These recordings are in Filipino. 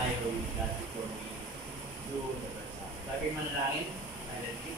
tayo with God before we do the Lord's Supper. Lagi manalangin, silently.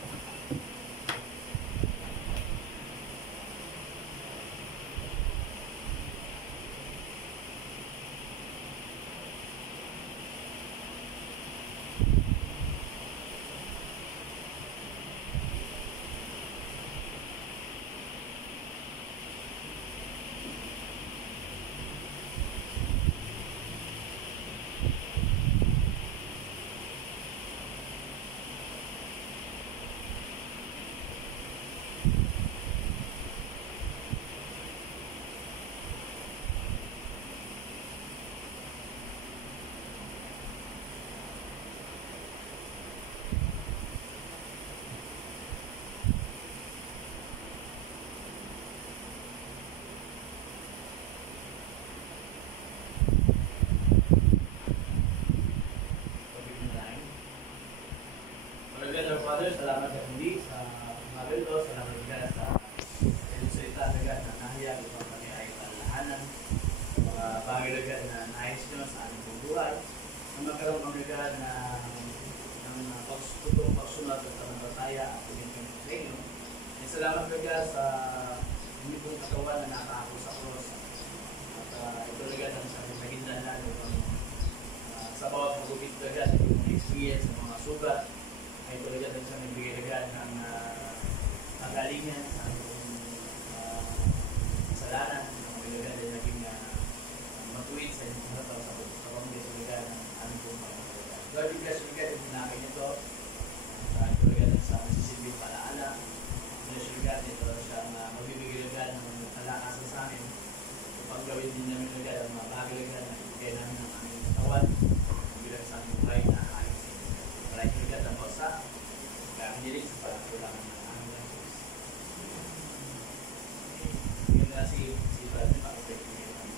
Father, salamat sa hindi sa mga ganito, salamat ka sa salita agad na nahiyag upang kami ay palahanan mga bagay agad na nais nyo sa aming buhay na magkaroon kami agad na ng tutong pagsunod at panabataya at pagiging sa inyo. Salamat agad sa hindi kong katawan na nakako sa cross at ito agad ang sa pagindan natin sa bawat magupit agad yung experience ng mga sugat ay talaga din sa nagbigay agad ng kagalingan sa ating kasalanan ng mga agad ay naging matuwid sa inyong mga tao sa pamilya talaga ng aming buhay. God, we bless you agad yung namin ito. Ito agad sa masisilbing palaala. Bless you agad ito siyang magbibigay agad ng kalakasan sa amin. Upang gawin din namin agad ang mga bagay agad na ibigay namin ng aming katawan bilang sa aming buhay na ayos. Maraming agad ang bausa. Kami diri sa pagkulang ng aming Diyos. Yung na si Brad na pakipag niya kami.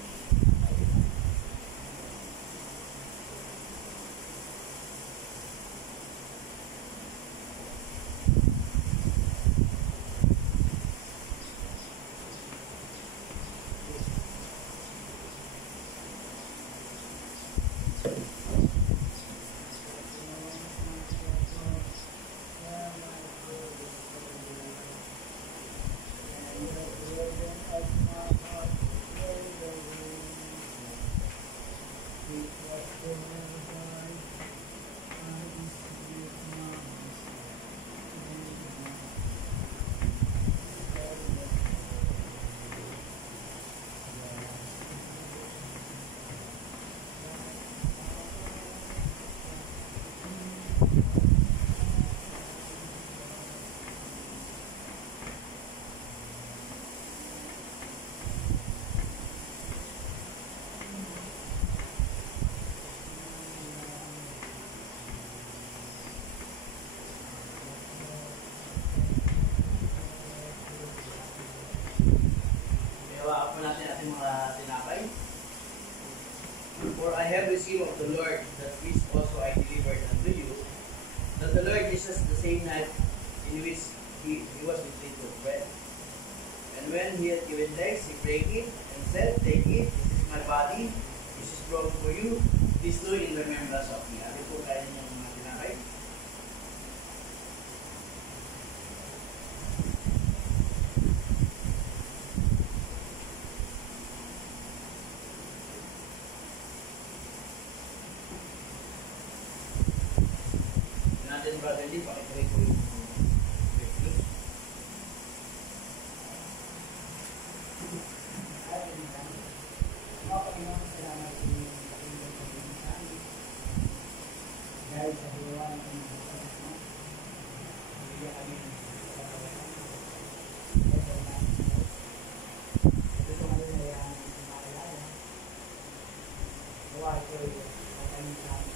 Hawaan po natin ating mga tinapay. For I have received of the Lord that which also I delivered unto you, that the Lord Jesus the same night in which he was betrayed took bread. And when he had given thanks, he brake it and said, Take it, this is my body, this is broken for you, this do in remembrance of me. Ano po kaya niyo mga tinapay? Natin brother Lee, pakitry ko yung grape juice. Salamat sa inyo sa amin. Dahil sa hiwa ng mga kasama, bigyan kami ng katawan. Ito sa malalayan ng makalala. Gawa ito ay kakainin sa amin.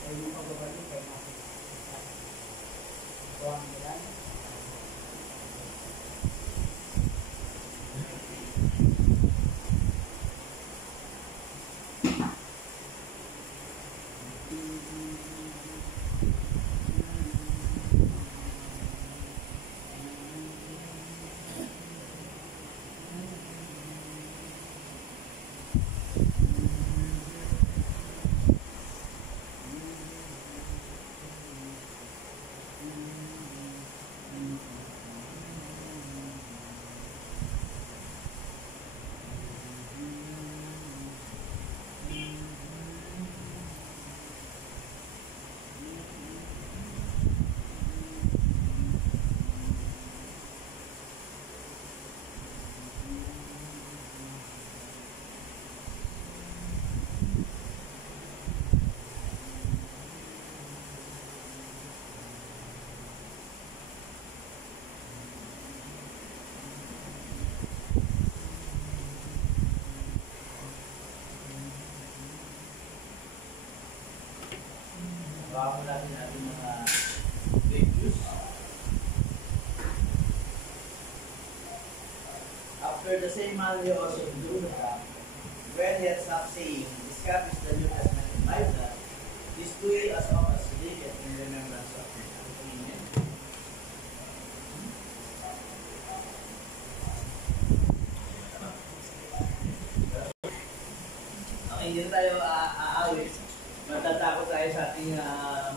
Sa inyong pagbabalik ay natin. Ito ang ilan. Baka natin mga reviews. After the same manner you also do when he had stopped saying, this cup is the New Testament in my blood, this do ye as often as you drink it in remembrance of me. Amen. Okay, hindi na tayo aawit. Matatakot tayo sa ating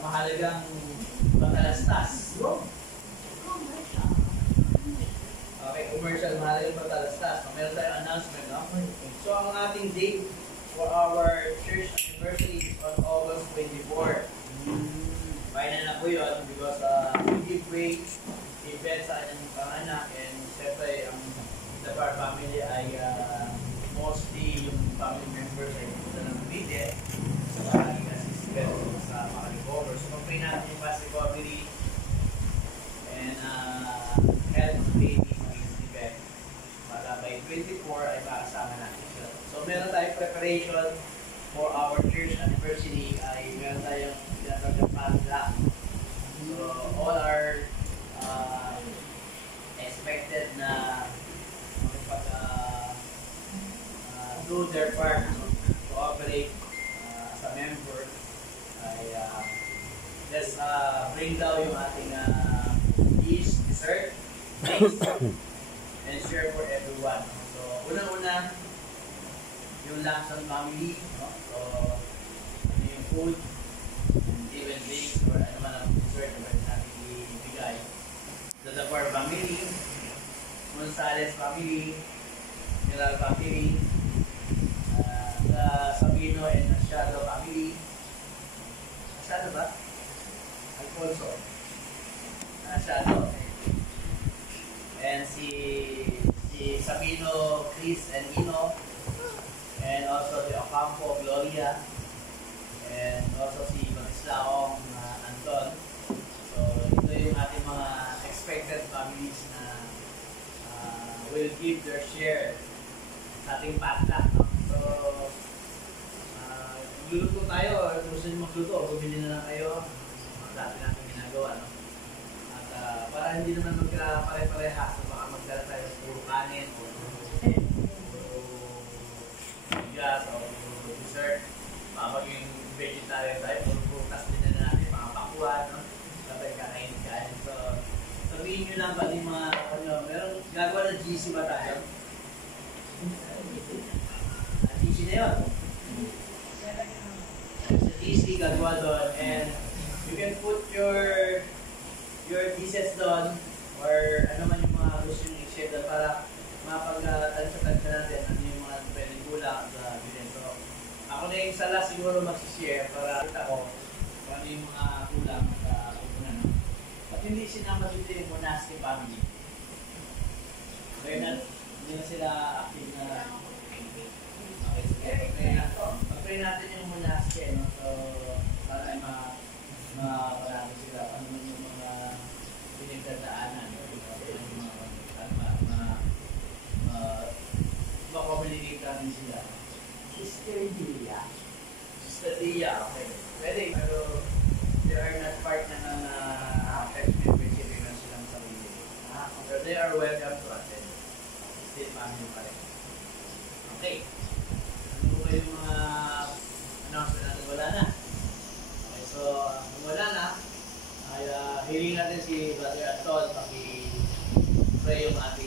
mahalagang patalastas. Okay, commercial, mahalagang patalastas. So, meron tayong announcement, no? So, ang ating date for our church anniversary is on August 24. Final na po yun because we give way event sa kanyang panganak and siyempre ang the Bar family ay mostly yung family members ay pumunta ng media sa maraming assistant sa mga recover. So, mag-pray natin yung fast recovery and health training event para by 24 ay makasama natin siya. So, meron tayong preparation for our church anniversary ay meron tayong tinatawag na padla. So, all our expected na do their part to operate as a member ay let's bring down yung ating dish, dessert, drinks, and share for everyone. So, unang-una, yung Lacson family, no? So, ano yung food, and even drinks, or ano man ang dessert na pwede natin ibigay. The Bar family, Gonzales family, Milal family, the Sabino and Asiado family. Asiado ba? Alfonso. Asiado. And si Sabino, Chris and Ino. And also the Ocampo, Gloria. And also si Magislaong Anton. So, ito yung ating mga expected families na will give their share sa ating potluck. No? So, magluluto tayo, or gusto nyo magluto, bumili na lang kayo. Ang dati natin ginagawa. No? At para hindi naman magpare-parehas, so baka magdala tayo sa puro kanin, o puro bigas, o puro dessert. Baka maging vegetarian tayo, puro prutas din na natin, mga pakuan, no? Kapag kakain-kain. So, sabihin nyo lang ba yung mga, meron gagawa ng GC ba tayo? GC na yun. Sa GC, gagawa doon, and you can put your thesis doon, or ano man yung mga gusto nyo i-share doon para mapag-tansa-tansa natin ano yung mga pwedeng kulang sa bilhin. So, ako na yung sala siguro mag-share para kita ko kung ano yung mga kulang sa pupunan. At hindi sinama dito yung Monaski family. Kaya hindi na sila active na. Okay, sige. Pag-pray natin yung Monaski, no? So, para ay maparami sila. Ano yung mga pinagdadaanan. Makakommunicate natin sila. Sister Dia. Sister Dia, okay. Pwede, pero they are not part na ng membership na silang sarili. So they are welcome to attend. Still family pa rin. Okay. Ano ba yung mga announcement natin? Wala na. Okay, so kung wala na, ay hiling natin si Brother Anton paki-pray yung ating